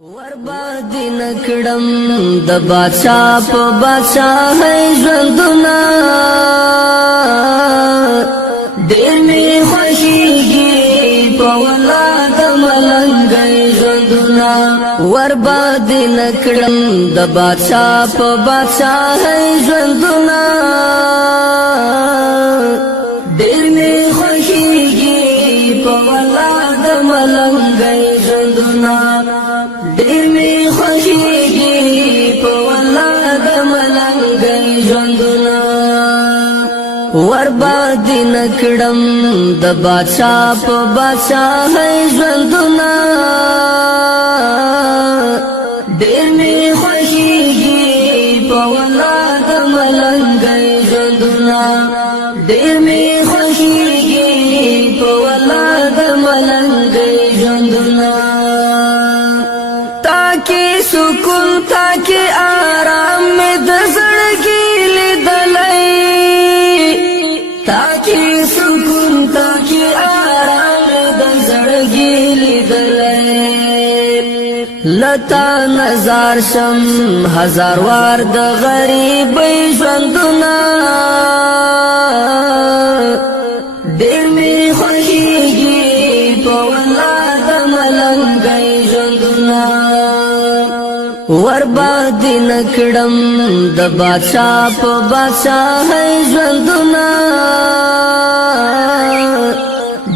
وربادی نکڑم د بادشاہ په بادشاہ ژوندونه ډېر می خوښیږي په ولاد ملنګي ژوندونه وربادی نکڑم د بادشاہ په بادشاہ ژوندونه ډېر می خوښیږي په ولاد ملنګي ژوندونه ډېر می خوښیږي په ولاد ملنګي ژوندونه وربادی نکړم د بادشاہ په بادشاہ ژوندونه ډېر می خوښیږي په ولاد ملنګي ژوندونه ډېر می خوښیږي په ولاد ملنګي ژوندونه تاکي سکون تاکي آرام می د زړګي لیدلای تاکي سکون تاکي آرام می د زړګي لیدلای لتا نظر شم هزار وار د غریب ژوندونه ډېر می خوښیږي په ولاد ملنګي ژوندونه وربادی نکڑم د بادشاہ په بادشاہ ژوندونه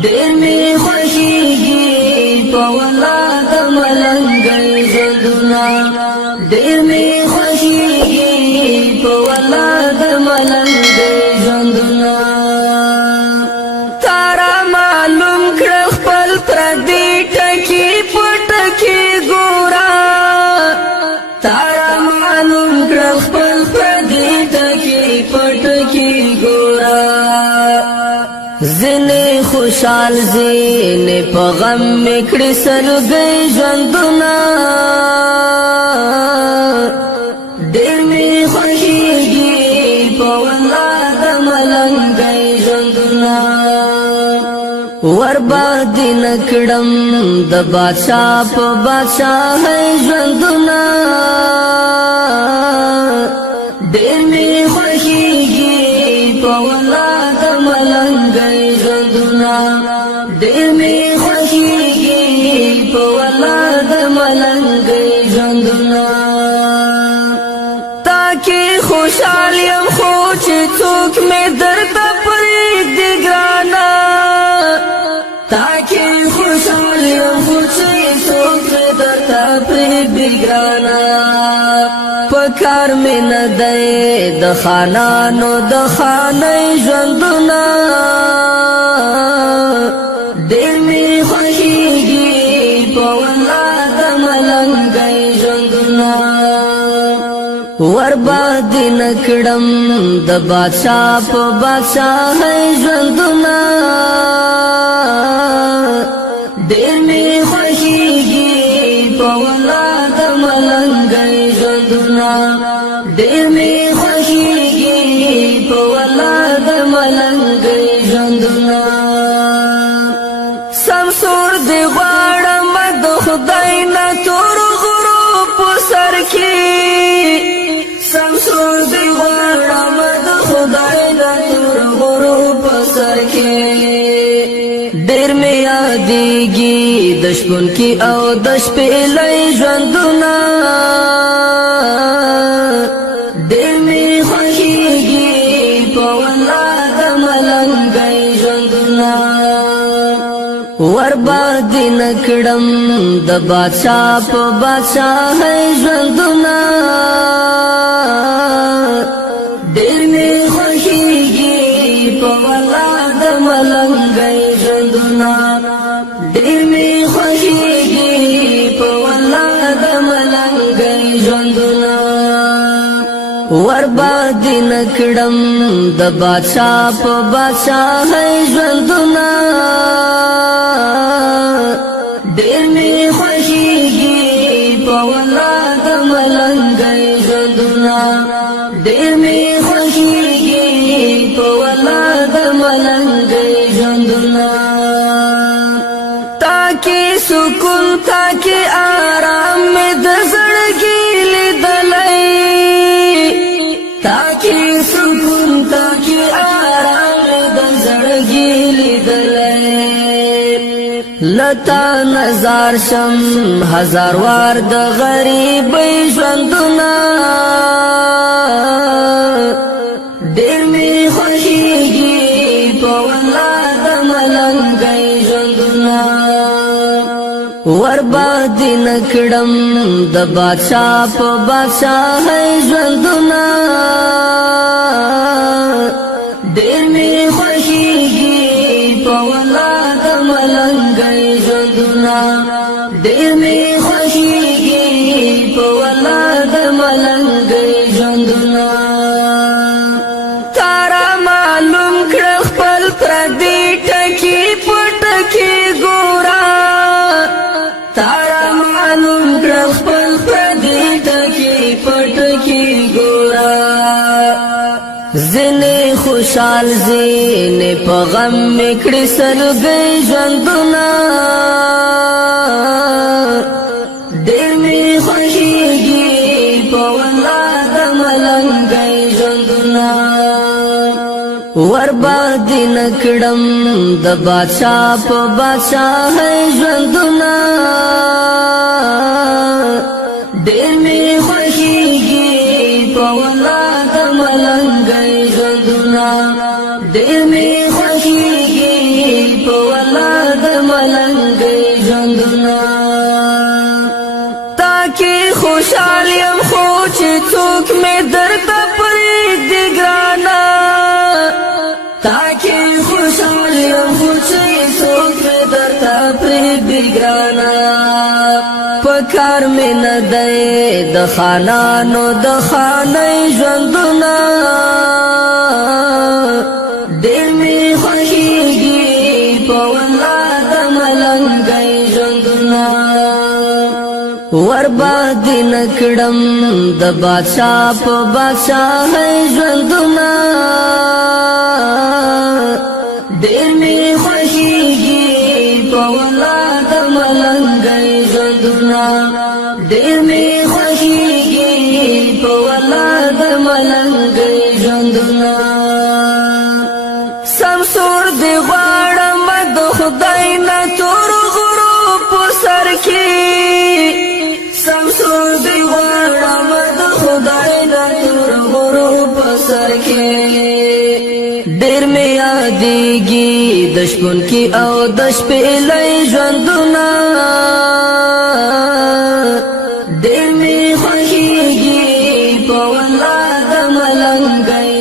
ډېر می خوښیږي په ولاد ملنګي ژوندونه ډېر می خوښیږي په ولاد ملنګي ژوندونه تارا معلوم کړ خپل پردي ټکی پټکی ګورا تارا معلوم کړ خپل پردي ټکی پټکی ګورا زنه خوشحال زنه په غم میکړې سلګي ژوندونه ډېر می خوښیږي په ولاد ملنګي ژوندونه وربادی نکړم د بادشاہ په بادشاہ ژوندونه ډېر می خوښیږي په ولاد ملنګي ژوندونه ډېر می خوښیږي په ولاد ملنګي ژوندونه تاکي خوشحال یم خو چې څوک مې درته پرېږدي ګرانه تاکي خوشحال یم خو چې څوک مې درته پرېږدي ګرانه پکار مې نه دی د خانانو د خانۍ ژوندونه ډېر می خوښیږي په ولاد ملنګي ژوندونه وربادی نکړم د بادشاہ په بادشاہ ژوندونه ډېر می خوښیږي په ولاد ملنګي ژوندونه ډېر می خوښیږي په ولاد ملنګي ژوندونه سمسور دی غواړم د خدای نه تور غرو په سر کې سمسور دی غواړم د خدای نه تور غرو په سر کې ډېر می یادېږي د شپون کې او د شپېلۍ ژوندونه ډېر می خوښیږي په ولاد ملنګي ژوندونه وربادی نکړم د بادشاہ په بادشاہ ژوندونه ډېر می خوښیږي په ولاد ملنګي ژوندونه ډېر می خوښیږي په ولاد ملنګي ژوندونه وربادی نکړم د بادشاہ په بادشاہ ژوندونه ډېر می خوښیږي په ولاد ملنګي ژوندونه ډېر می خوښیږي په ولاد ملنګي ژوندونه تاکي سکون تاکي آرام تاکي سکون تاکي آرام د زړګي لیدلې لتا نظر شم هزار وار د غریب ژوندونه ډېر می خوښيږي په والله د ملنګي ژوندونه ورباد نکړم د بادشاہ په بادشاہ ژوندونه ډېر می خوښيږي په والله د ملنګي ژوندونه ډېر می خوښيږي په والله د ملنګي ژوندونه تارا معلوم کړ خپل پردي ټکی پټکی ګورا تارا معلوم کړ خپل پردي ټکی پټکی ګورا زنه خوشحال زینه په غم میکړې سرګي ژوندونه ډېر می خوښيږي په والله د ملنګي ژوندونه ورباد نکړم د بادشاہ په بادشاہ ژوندونه ډېر می خوښيږي په والله د ملنګي ژوندونه ډېر می خوښيږي په والله د ملنګي ژوندونه تاکي خوشحال يم خو چې څوک مې درته پرېږدي ګرانه تاکي خوشحال يم خو چې څوک مې درته پرېږدي ګرانه پکار مې نه دی د خانانو د خانۍ ژوندونه ډېر مې خوښيږي په والله د ملنګي ژوندونه ورباد نکړم د بادشاہ په بادشاہ ژوندونه ډېر مې خوښيږي په والله د ملنګي ژوندونه ډېر مې خوښيږي په والله د ملنګي ژوندونه سمسور دی غواړم د خدای نه تور غرو په سر کې سمسور دی غواړم د خدای نه تور غرو په سر کې ډېر مې یادېږي د شپون کې او د شپېلۍ ژوندونه ډېر مې خوښيږي په والله د ملنګي